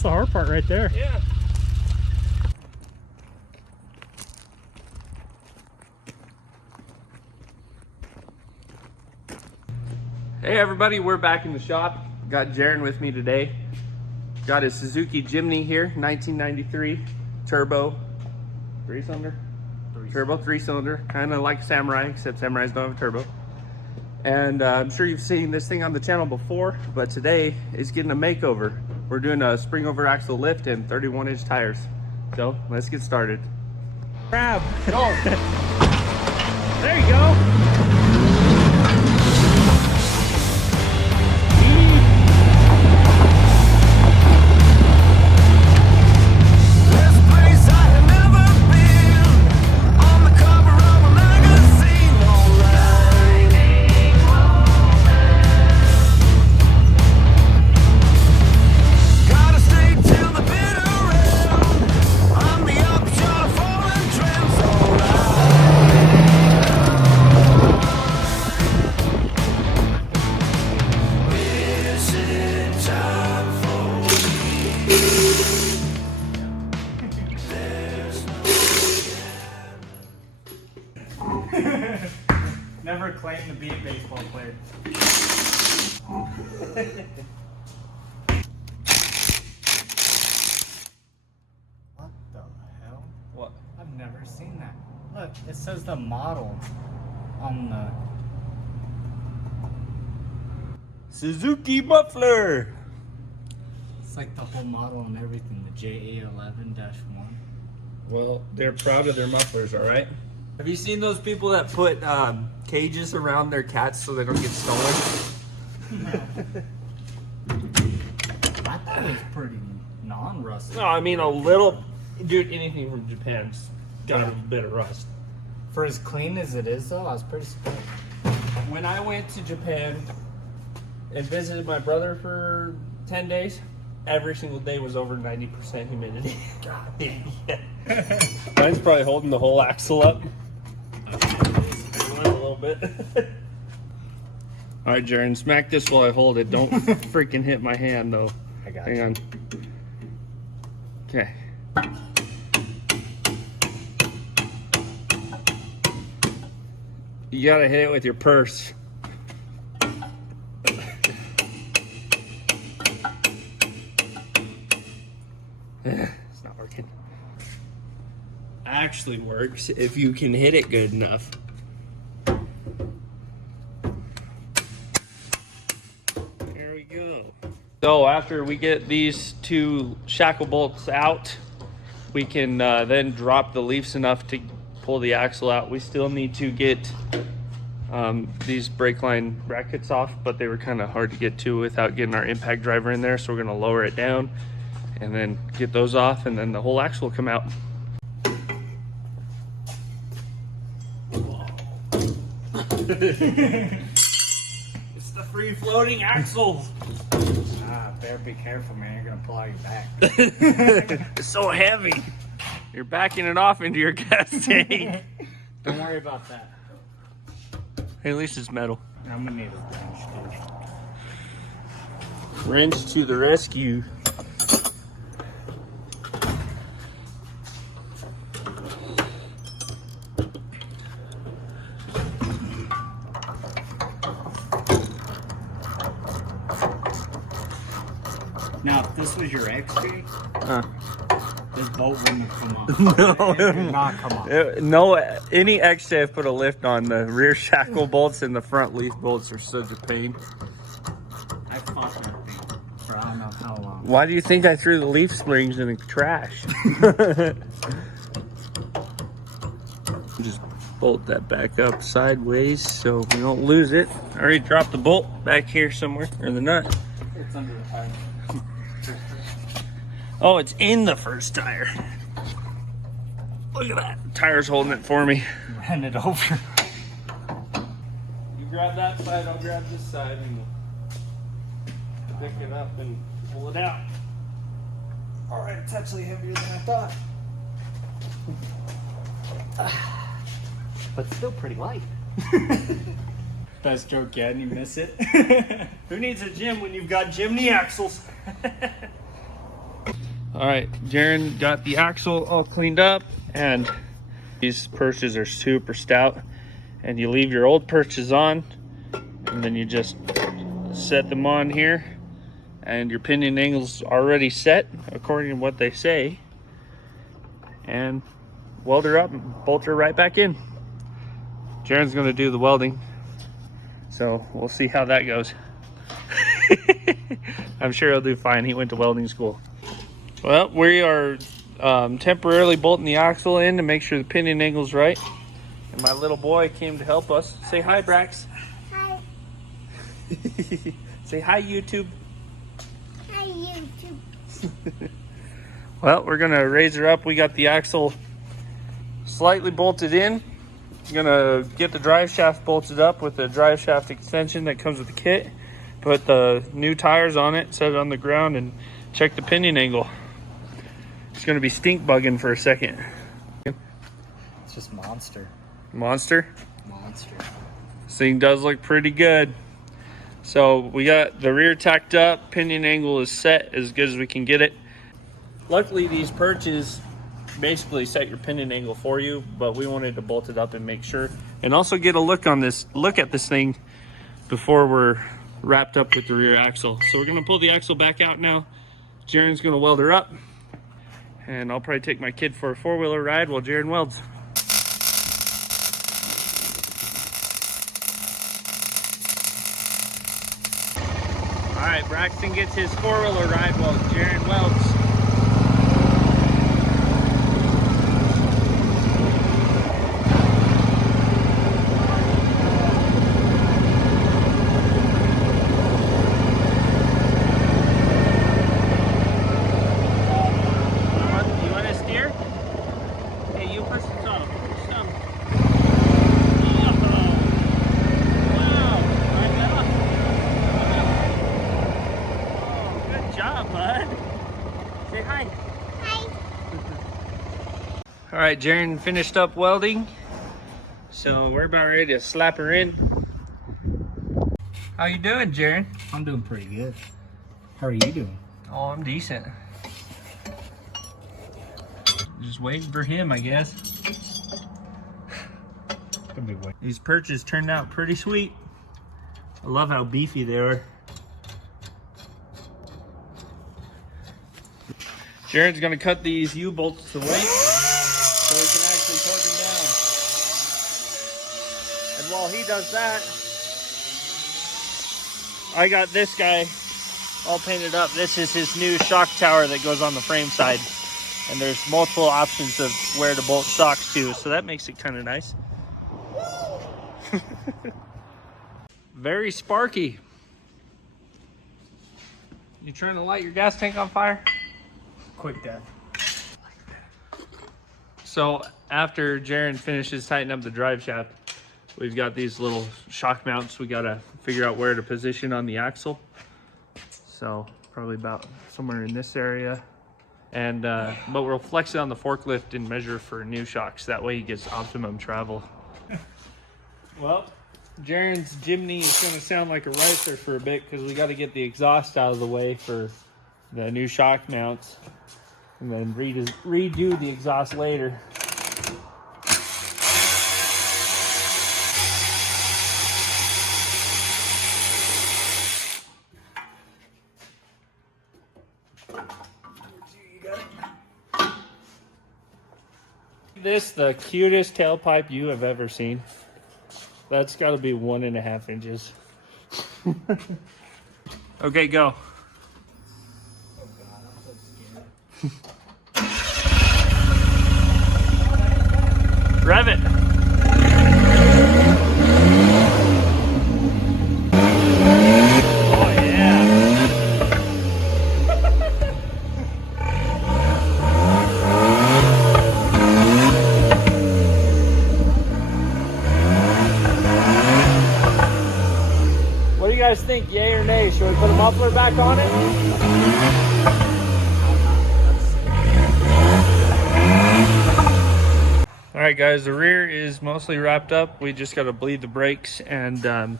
That's the hard part right there. Yeah. Hey everybody, we're back in the shop. Got Jaron with me today. Got a Suzuki Jimny here, 1993, turbo, three-cylinder? Turbo, three-cylinder, kind of like Samurai, except Samurais don't have a turbo. And I'm sure you've seen this thing on the channel before, but today it's getting a makeover. We're doing a spring over axle lift and 31-inch tires. So let's get started. Grab. Go. There you go. Never claimed to be a baseball player. What the hell? What? I've never seen that. Look, it says the model on the Suzuki muffler. It's like the whole model and everything, the JA11-1. Well, they're proud of their mufflers, all right? Have you seen those people that put cages around their cats so they don't get stolen? I thought it was pretty non-rusty. No, I mean a little. Dude, anything from Japan's got a bit of rust. For as clean as it is, though, I was pretty surprised. When I went to Japan and visited my brother for 10 days, every single day was over 90% humidity. God damn. Yeah. Mine's probably holding the whole axle up. A little bit. All right, Jaron, smack this while I hold it. Don't freaking hit my hand, though. I got Hang you. on. Okay. You gotta hit it with your purse. It's not working. Actually works if you can hit it good enough. There we go. So after we get these two shackle bolts out, we can then drop the leaves enough to pull the axle out. We still need to get these brake line brackets off, but they were kind of hard to get to without getting our impact driver in there, so we're going to lower it down and then get those off, and then the whole axle will come out. It's the free floating axle. Better be careful, man. You're gonna pull out your back. It's so heavy. You're backing it off into your gas tank. Don't worry about that. Hey, at least it's metal. I'm gonna need a wrench. Wrench to the rescue. Now, if this was your XJ, this bolt wouldn't have come off. No, It did not come off. No, any XJ I've put a lift on, the rear shackle bolts and the front leaf bolts are such a pain. I fought that thing for I don't know how long. Why do you think I threw the leaf springs in the trash? Just bolt that back up sideways so we don't lose it. I already dropped the bolt back here somewhere, or the nut. It's under the tire. Oh, it's in the first tire. Look at that. The tire's holding it for me. Ran it over. You grab that side, I'll grab this side, and we'll pick it up and pull it out. All right, it's actually heavier than I thought. But still pretty light. Best joke yet, and you miss it. Who needs a gym when you've got Jimny axles? All right, Jaron got the axle all cleaned up, and these perches are super stout, and you leave your old perches on, and then you just set them on here, and your pinion angle's already set according to what they say, and weld her up and bolt her right back in. Jaron's gonna do the welding, so we'll see how that goes. I'm sure he'll do fine. He went to welding school. Well, we are temporarily bolting the axle in to make sure the pinion angle's right. And my little boy came to help us. Say hi, Brax. Hi. Say hi, YouTube. Hi, YouTube. Well, we're gonna raise her up. We got the axle slightly bolted in. Gonna get the drive shaft bolted up with the drive shaft extension that comes with the kit. Put the new tires on it, set it on the ground, and check the pinion angle. It's gonna be stink bugging for a second. It's just monster. Monster? Monster. This thing does look pretty good. So we got the rear tacked up, pinion angle is set as good as we can get it. Luckily these perches basically set your pinion angle for you, but we wanted to bolt it up and make sure. And also get a look at this thing before we're wrapped up with the rear axle. So we're gonna pull the axle back out now. Jaron's gonna weld her up, and I'll probably take my kid for a four-wheeler ride while Jaron welds. All right, Braxton gets his four-wheeler ride while Jaron welds. All right, Jaron finished up welding, so we're about ready to slap her in. How you doing, Jaron? I'm doing pretty good. How are you doing? Oh, I'm decent. Just waiting for him, I guess. These perches turned out pretty sweet. I love how beefy they are. Jaron's gonna cut these U-bolts away so we can actually torque them down. And while he does that, I got this guy all painted up. This is his new shock tower that goes on the frame side. And there's multiple options of where to bolt shocks to, so that makes it kind of nice. Very sparky. You trying to light your gas tank on fire? Quick death. So after Jaron finishes tightening up the drive shaft, we've got these little shock mounts we gotta figure out where to position on the axle. So probably about somewhere in this area. And but we'll flex it on the forklift and measure for new shocks. That way he gets optimum travel. Well, Jaron's Jimny is gonna sound like a ricer for a bit because we gotta get the exhaust out of the way for the new shock mounts. And then redo the exhaust later. This the cutest tailpipe you have ever seen. That's got to be 1.5 inches. Okay, go. Oh God, I'm so scared. Rev it. Oh yeah. What do you guys think, yay or nay? Should we put a muffler back on it? All right, guys, the rear is mostly wrapped up. We just got to bleed the brakes, and then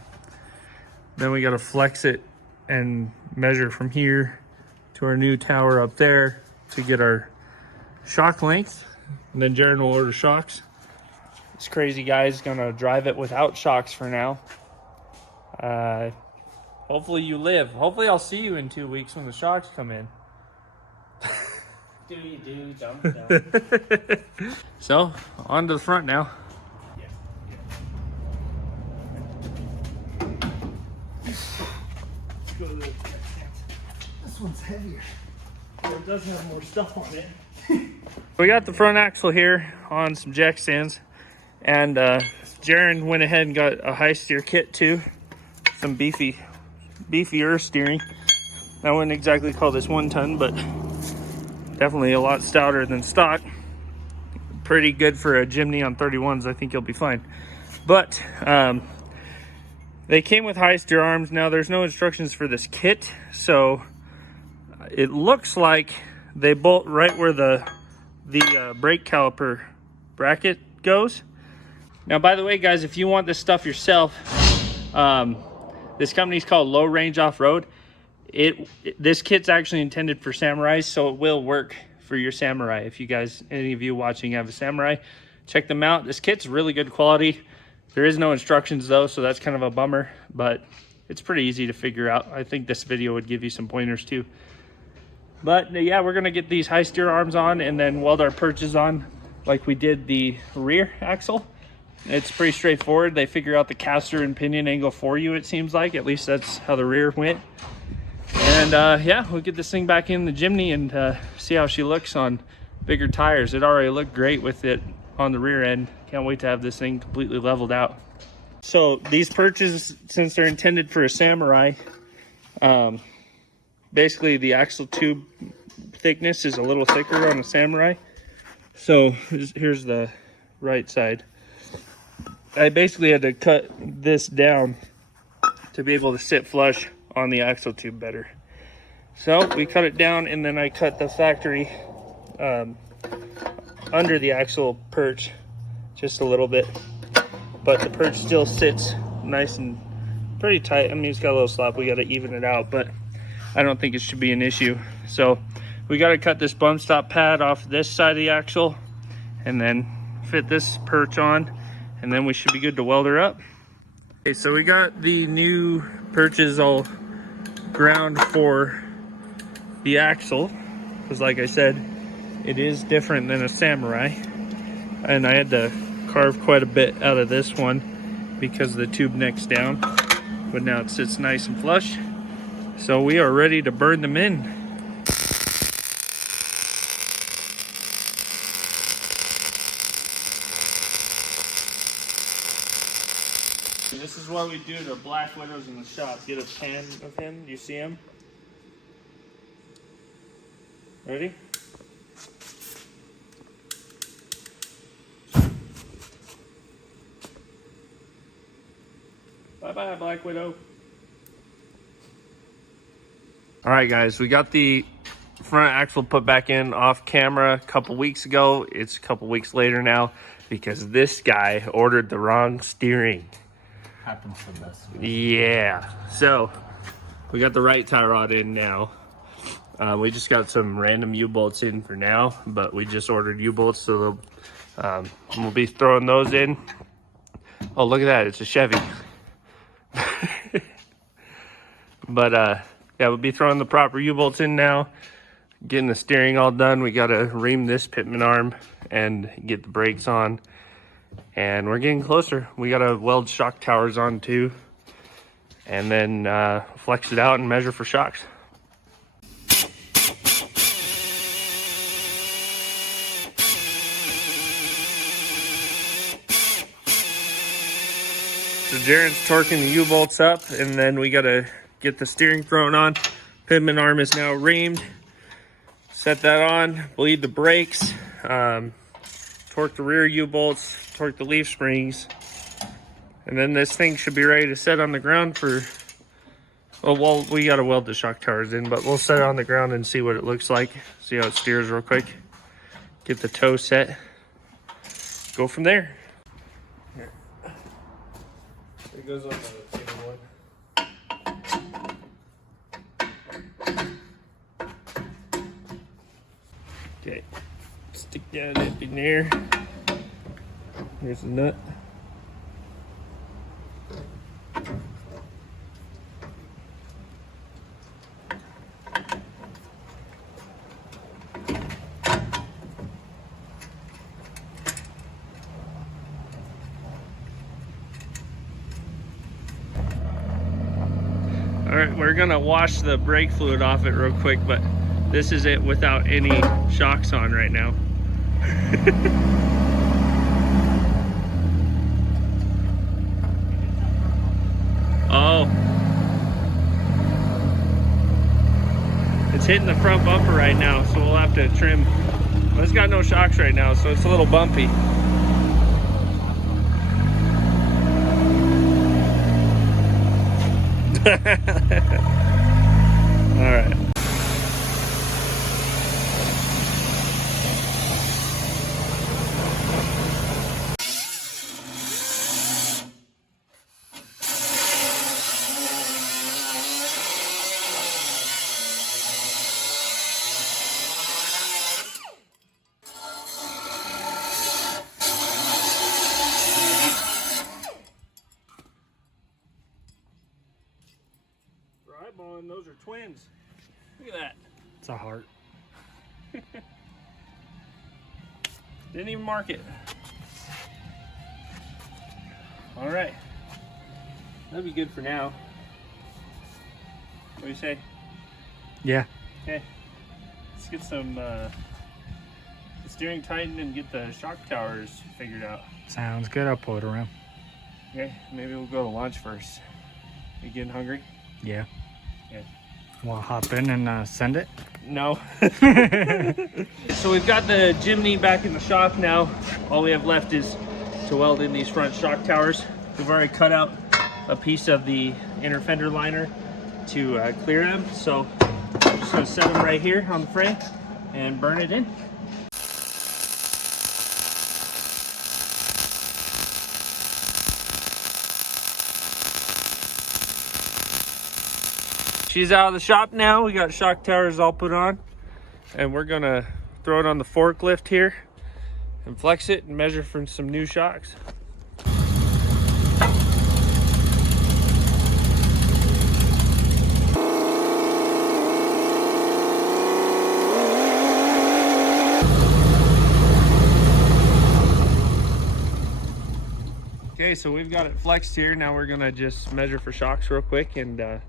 we got to flex it and measure from here to our new tower up there. to get our shock length, and then Jaron will order shocks. This crazy guy's gonna drive it without shocks for now. Hopefully you live. Hopefully I'll see you in 2 weeks when the shocks come in. Do you do, don't. So, on to the front now. Let's go to the This one's heavier. But it does have more stuff on it. We got the front axle here on some jack stands, and Jaron went ahead and got a high steer kit too. Some beefier steering. I wouldn't exactly call this 1 ton, but definitely a lot stouter than stock. Pretty good for a Jimny on 31s. I think you'll be fine. But they came with high steer arms. Now there's no instructions for this kit, so it looks like they bolt right where the brake caliper bracket goes. Now, by the way, guys, if you want this stuff yourself, this company's called Low Range Off-Road. This kit's actually intended for Samurais, so it will work for your Samurai. If you guys, any of you watching have a Samurai, check them out. This kit's really good quality. There is no instructions though, so that's kind of a bummer, but it's pretty easy to figure out. I think this video would give you some pointers too. But yeah, we're gonna get these high steer arms on and then weld our perches on like we did the rear axle. It's pretty straightforward. They figure out the caster and pinion angle for you, it seems like. At least that's how the rear went. And yeah, we'll get this thing back in the Jimny and see how she looks on bigger tires. It already looked great with it on the rear end. Can't wait to have this thing completely leveled out. So these perches, since they're intended for a Samurai, basically the axle tube thickness is a little thicker on a Samurai. So here's the right side. I basically had to cut this down to be able to sit flush on the axle tube better. So we cut it down, and then I cut the factory under the axle perch just a little bit, but the perch still sits nice and pretty tight. I mean, it's got a little slop, we got to even it out, but I don't think it should be an issue. So we got to cut this bump stop pad off this side of the axle and then fit this perch on, and then we should be good to weld her up. Okay, so we got the new perches all ground for the axle, because like I said, it is different than a Samurai, and I had to carve quite a bit out of this one because the tube neck's down, but now it sits nice and flush. So we are ready to burn them in. This is what we do to black widows in the shop. Get a pan of him. You see him? Ready? Bye-bye, Black Widow. All right, guys, we got the front axle put back in off camera a couple weeks ago. It's a couple weeks later now because this guy ordered the wrong steering. Happens to us. Yeah, so we got the right tie rod in now. We just got some random U-bolts in for now, but we just ordered U-bolts, so we'll be throwing those in. Oh, look at that, it's a Chevy. But yeah, we'll be throwing the proper U-bolts in now, getting the steering all done. We gotta ream this pitman arm and get the brakes on, and we're getting closer. We gotta weld shock towers on too, and then flex it out and measure for shocks. So Jaron's torquing the U-bolts up, and then we gotta get the steering thrown on. Pitman arm is now reamed. Set that on, bleed the brakes, torque the rear U-bolts, torque the leaf springs, and then this thing should be ready to set on the ground for, well, we gotta weld the shock towers in, but we'll set it on the ground and see what it looks like. See how it steers real quick. Get the toe set. Go from there. Here. It goes on the table one. Okay, stick that up in there. Here's the nut. All right, we're gonna wash the brake fluid off it real quick, but this is it without any shocks on right now. Oh. It's hitting the front bumper right now, so we'll have to trim. Well, it's got no shocks right now, so it's a little bumpy. All right. Eyeballing, those are twins. Look at that. It's a heart. Didn't even mark it. All right. That'll be good for now. What do you say? Yeah. Okay. Let's get some steering tightened and get the shock towers figured out. Sounds good. I'll pull it around. Okay, maybe we'll go to lunch first. You getting hungry? Yeah. Yeah. Want to hop in and send it? No. So we've got the Jimny back in the shop now. All we have left is to weld in these front shock towers. We've already cut out a piece of the inner fender liner to clear them. So I'm just gonna set them right here on the frame and burn it in. She's out of the shop now. We got shock towers all put on, and we're gonna throw it on the forklift here and flex it and measure for some new shocks. Okay, so we've got it flexed here. Now we're gonna just measure for shocks real quick and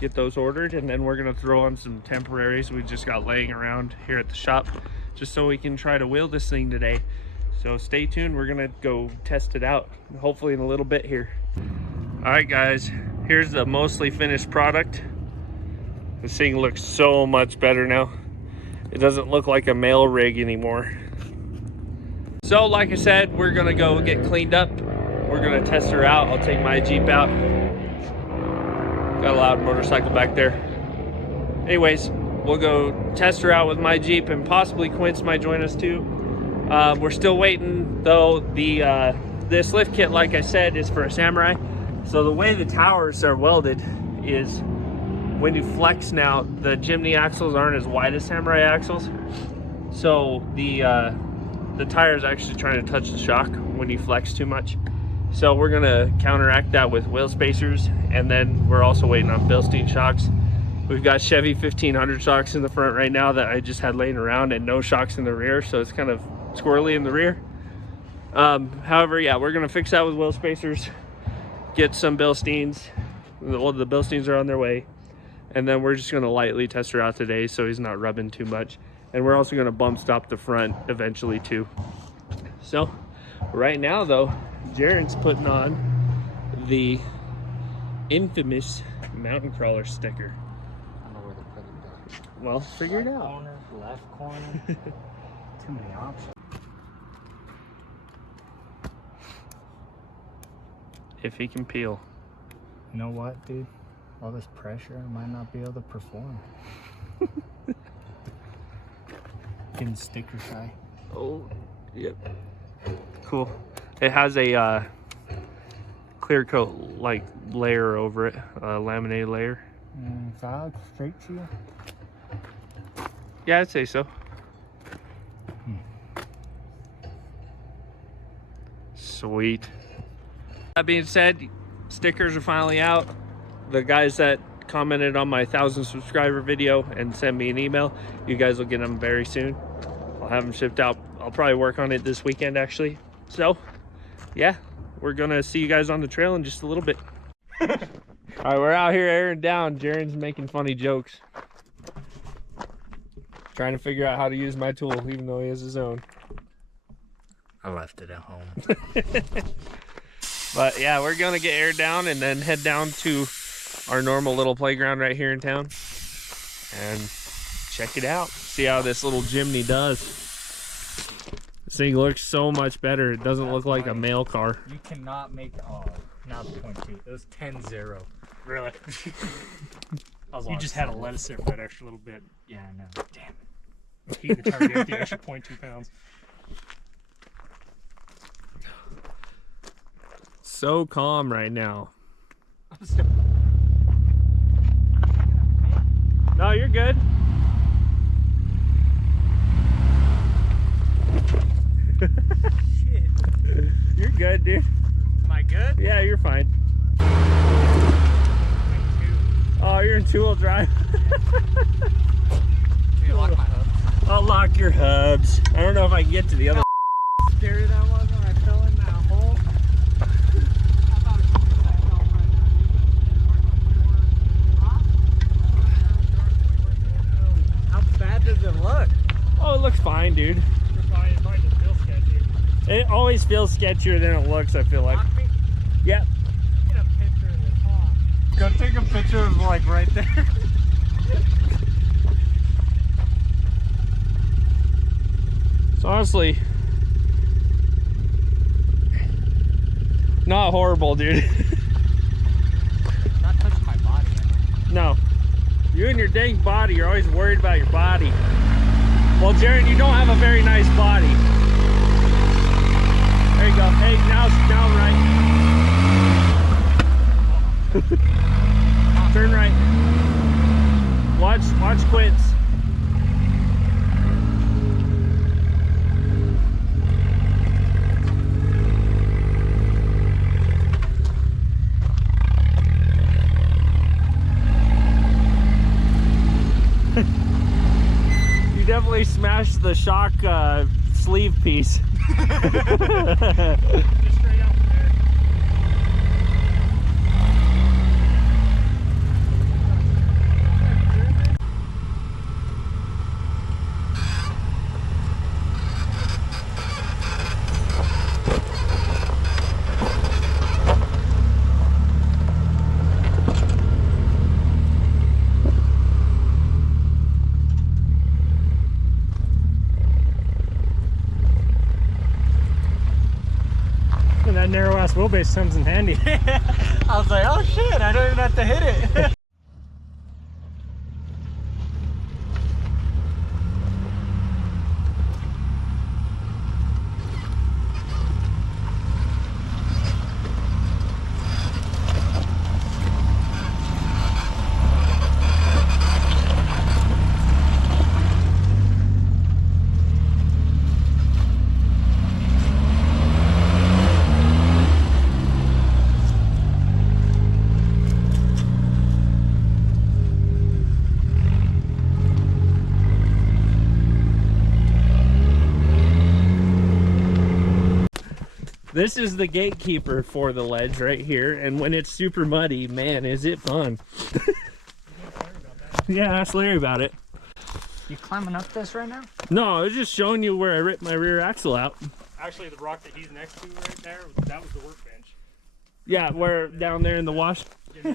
get those ordered, and then we're gonna throw on some temporaries we just got laying around here at the shop just so we can try to wheel this thing today. So stay tuned, we're gonna go test it out hopefully in a little bit here. All right guys, here's the mostly finished product. This thing looks so much better now. It doesn't look like a mail rig anymore. So like I said, we're gonna go get cleaned up. We're gonna test her out. I'll take my Jeep out. Got a loud motorcycle back there. Anyways, we'll go test her out with my Jeep, and possibly Quince might join us too. We're still waiting though. This lift kit, like I said, is for a Samurai. So the way the towers are welded is when you flex now, the Jimny axles aren't as wide as Samurai axles. So the tire is actually trying to touch the shock when you flex too much. So we're gonna counteract that with wheel spacers, and then we're also waiting on Bilstein shocks. We've got Chevy 1500 shocks in the front right now that I just had laying around, and no shocks in the rear, so it's kind of squirrely in the rear. However, yeah, we're gonna fix that with wheel spacers, get some Bilsteins. Well, the Bilsteins are on their way, and then we're just gonna lightly test her out today so he's not rubbing too much. And we're also gonna bump stop the front eventually too. So right now though, Jaron's putting on the infamous mountain crawler sticker. I don't know where to put it. Well, figure it out. Corner, left corner. Too many options. If he can peel. You know what, dude? All this pressure, I might not be able to perform. Getting sticker shy. Oh, yep. Cool. It has a clear coat like layer over it, a laminated layer. If I look straight to you? Yeah, I'd say so. Sweet. That being said, stickers are finally out. The guys that commented on my 1,000 subscriber video and sent me an email, you guys will get them very soon. I'll have them shipped out. I'll probably work on it this weekend actually. So yeah, we're gonna see you guys on the trail in just a little bit. All right, we're out here airing down. Jaron's making funny jokes, trying to figure out how to use my tool even though he has his own. I left it at home. But yeah, we're gonna get aired down and then head down to our normal little playground right here in town and check it out. See how this little Jimny does. This thing looks so much better. It doesn't look like a mail car. You cannot make, oh, now it's 0.2. It was 10-0. Really? You just had to let it sit for that extra little bit. Yeah, I know. Damn it. Heat the target with the extra 0.2 pounds. So calm right now. No, you're good. Shit. You're good, dude. Am I good? Yeah, you're fine. Oh, you're in two-wheel drive. Can you lock my hubs? I'll lock your hubs. I don't know if I can get to the other. Scary that was when I fell in that hole. How bad does it look? Oh, it looks fine, dude. It might just feel sketchy. It always feels sketchier than it looks, I feel like. Lock me? Yep. Get a picture of this hole. Go take a picture of like right there. So honestly, not horrible, dude. Not touching my body. No. You and your dang body, you're always worried about your body. Well, Jaron, you don't have a very nice body. There you go. Hey, now right. Turn right. Watch Quince. You definitely smashed the shock sleeve piece. Just straight out from there. And that narrow ass wheelbase comes in handy. I was like, oh shit, I don't even have to hit it. This is the gatekeeper for the ledge right here, and when it's super muddy, man, is it fun. Yeah, ask Larry about it. You climbing up this right now? No, I was just showing you where I ripped my rear axle out. Actually, the rock that he's next to right there, that was the workbench. Yeah, where down there in the wash. Those are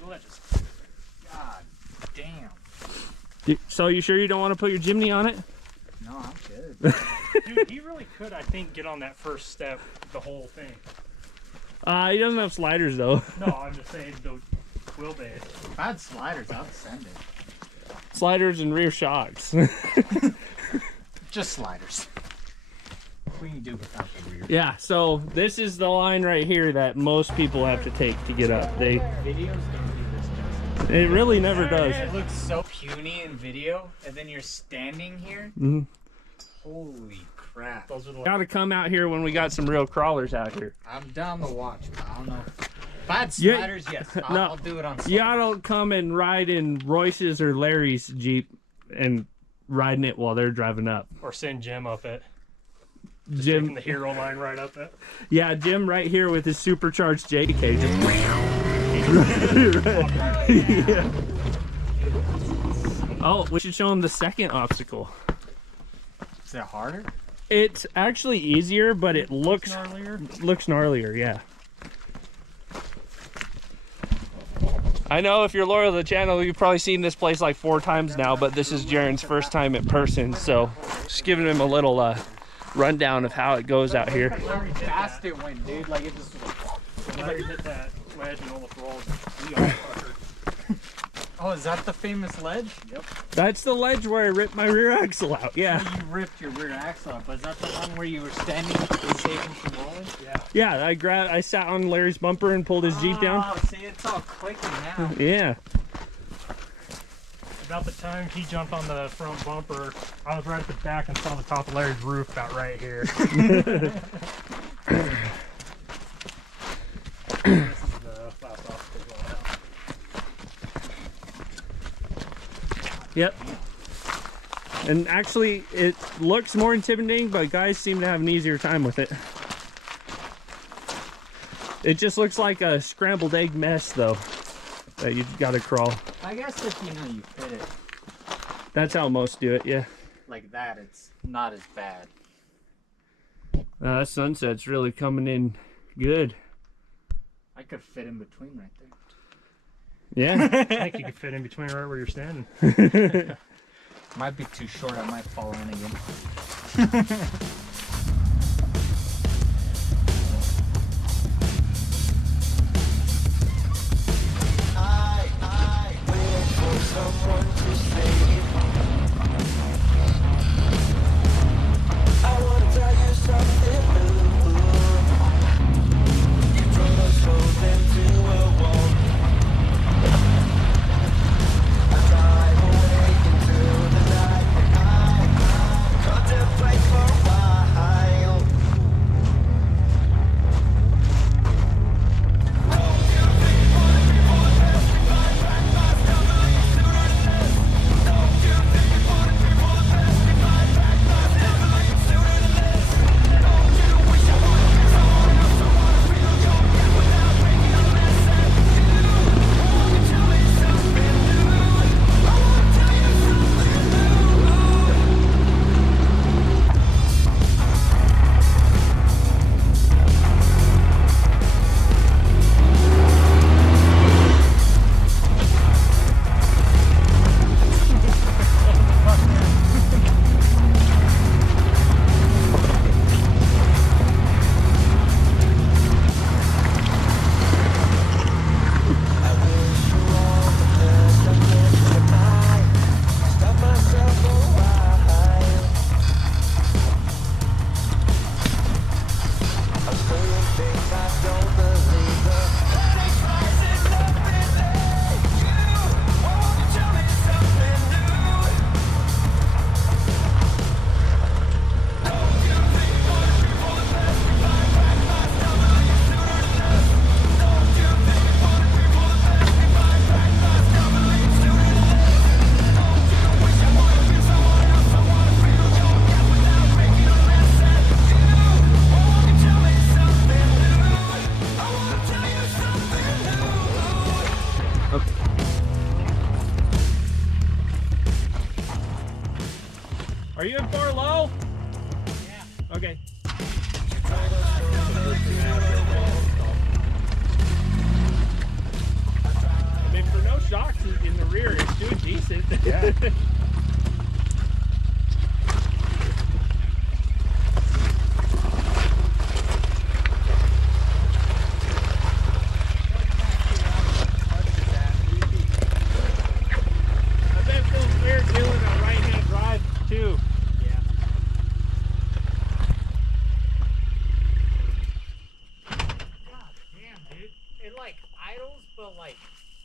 the ledges. God damn. So you sure you don't want to put your Jimny on it? No, I'm good. Dude, he really could, I think, get on that first step, the whole thing. He doesn't have sliders though. No, I'm just saying the wheelbase. If I had sliders, I'd send it. Sliders and rear shocks. Just sliders. We can do without the rear. Yeah, so this is the line right here that most people have to take to get up. Videos don't do this justice. It really never does. It looks so puny in video, and then you're standing here. Mhm. Holy crap. Those are the Gotta come out here when we got some real crawlers out here. I'm down to watch, but I don't know. If I had Yeah. sliders, yes. I'll do it on You sliders. gotta come and ride in Royce's or Larry's Jeep and riding it while they're driving up. or send Jim up it. Taking Jim, the hero line right up it. yeah, Jim right here with his supercharged JK. Yeah. Oh, we should show him the second obstacle. Is that harder? It's actually easier, but it looks gnarlier, yeah. I know if you're loyal to the channel, you've probably seen this place like 4 times now, but this is Jaron's first time in person, so just giving him a little rundown of how it goes out here. How fast it went, dude. Like it just. Larry hit that ledge and almost rolled. Oh, is that the famous ledge? Yep. That's the ledge where I ripped my rear axle out, yeah. You ripped your rear axle up. Was that the one where you were standing to save him from rolling? Yeah, I sat on Larry's bumper and pulled his Jeep down. Oh, see, it's all clicking now. Yeah. About the time he jumped on the front bumper, I was right at the back and saw the top of Larry's roof about right here. This is the last obstacle going out. Yep. And actually, it looks more intimidating, but guys seem to have an easier time with it. It just looks like a scrambled egg mess, though, that you gotta crawl. I guess if you know you fit it That's how most do it, yeah. like that, it's not as bad. That sunset's really coming in good. I could fit in between right there. Yeah. I think you could fit in between right where you're standing. Might be too short, I might fall in again. I wait for someone to say it. I wanna tell you something new. You drove us both into a wall. As I awake into the night, I contemplate for a while. Stop myself a while. I'm saying things I don't believe. Nothing's rising up in you. Won't you tell me something new? Don't you think one before the best? Back myself a little sooner than this. Don't you think one before the best? Back myself a little sooner than this. Don't you wish I would've been someone else? I wanna feel your gap without making a mess. And you won't you tell me something new? I wanna tell you something new. Okay. Are you in 4 low? Yeah. Okay. I mean, for no shocks in the rear, it's doing decent. Yeah. I bet it feels weird doing a right-hand drive too. God damn, dude. It like idles, but like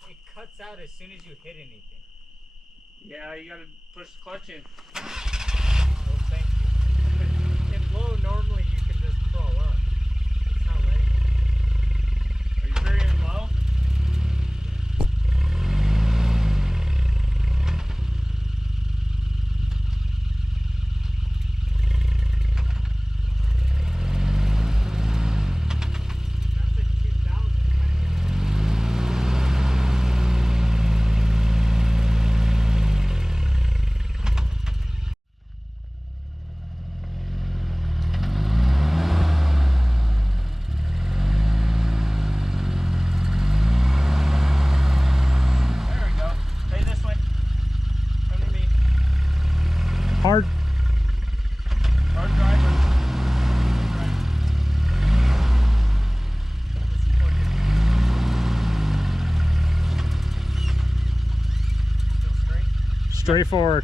it cuts out as soon as you hit anything. Yeah, you gotta push the clutch in. Oh, thank you. Straight forward.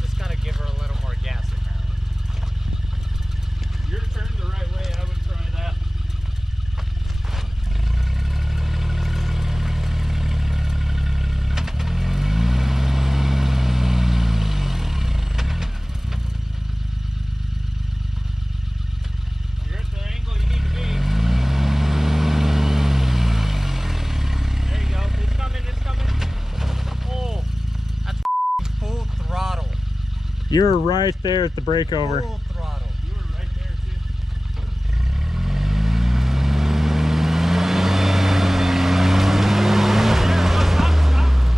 Just gotta give her a little more gas apparently. Your turn the right way, I would try that. You're at the angle you need to be. There you go. It's coming, it's coming. Oh, that's full throttle. You're right there at the breakover. Full throttle. You were right there too. Stop.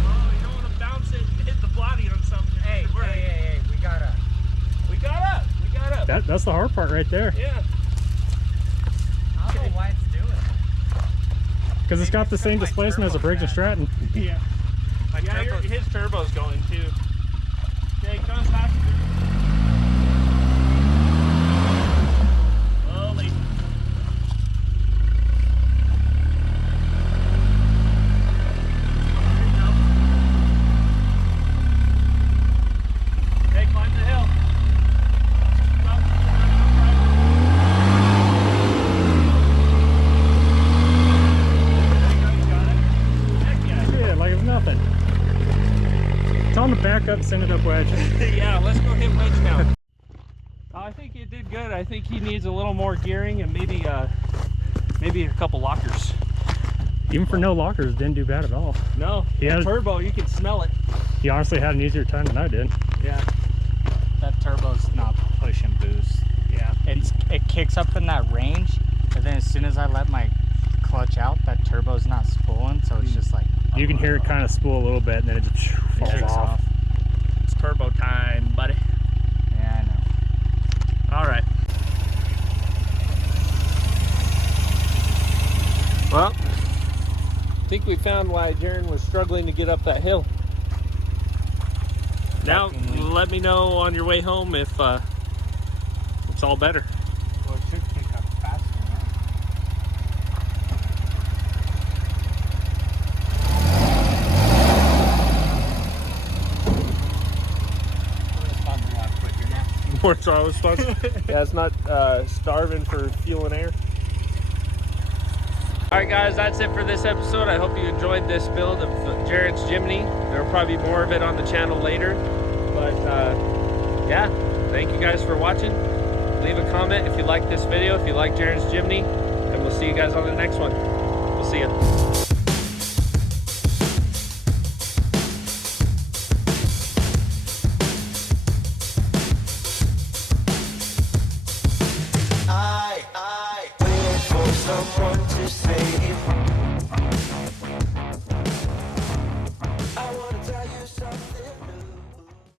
Oh, you don't want to bounce it and hit the body on something. Hey, we gotta. We got up. We got up. That's the hard part right there. Yeah. I don't know why it's doing it. Because it's got the same displacement as a Briggs & Stratton. Yeah. My Yeah, turbo's- his turbo's going too. Okay, come passenger. Slowly. There you go. Okay, climb the hill. Stop. There you go, you got it. Heck yeah. Yeah, like it's nothing. It's on the back up, send it up wedge. Yeah, let's go hit wedge now. I think you did good. I think he needs a little more gearing and maybe a couple lockers. Even for no lockers, didn't do bad at all. No, He had- turbo, you can smell it. He honestly had an easier time than I did. Yeah. That turbo's not pushing boost. Yeah. It kicks up in that range, and then as soon as I let my clutch out, that turbo's not spooling, so it's just like You can hear it kind of spool a little bit and then it just falls kicks off. It's turbo time, buddy. Yeah, I know. All right. Well, I think we found why Jaron was struggling to get up that hill. Now, let me know on your way home if it's all better. Well, it should pick up faster now. It's a lot quicker now. More throttle response. Yeah, it's not starving for fuel and air. All right, guys, that's it for this episode. I hope you enjoyed this build of Jaron's Jimny. There will probably be more of it on the channel later. But yeah, thank you guys for watching. Leave a comment if you like this video, if you like Jaron's Jimny, and we'll see you guys on the next one. We'll see you. I waited for someone to save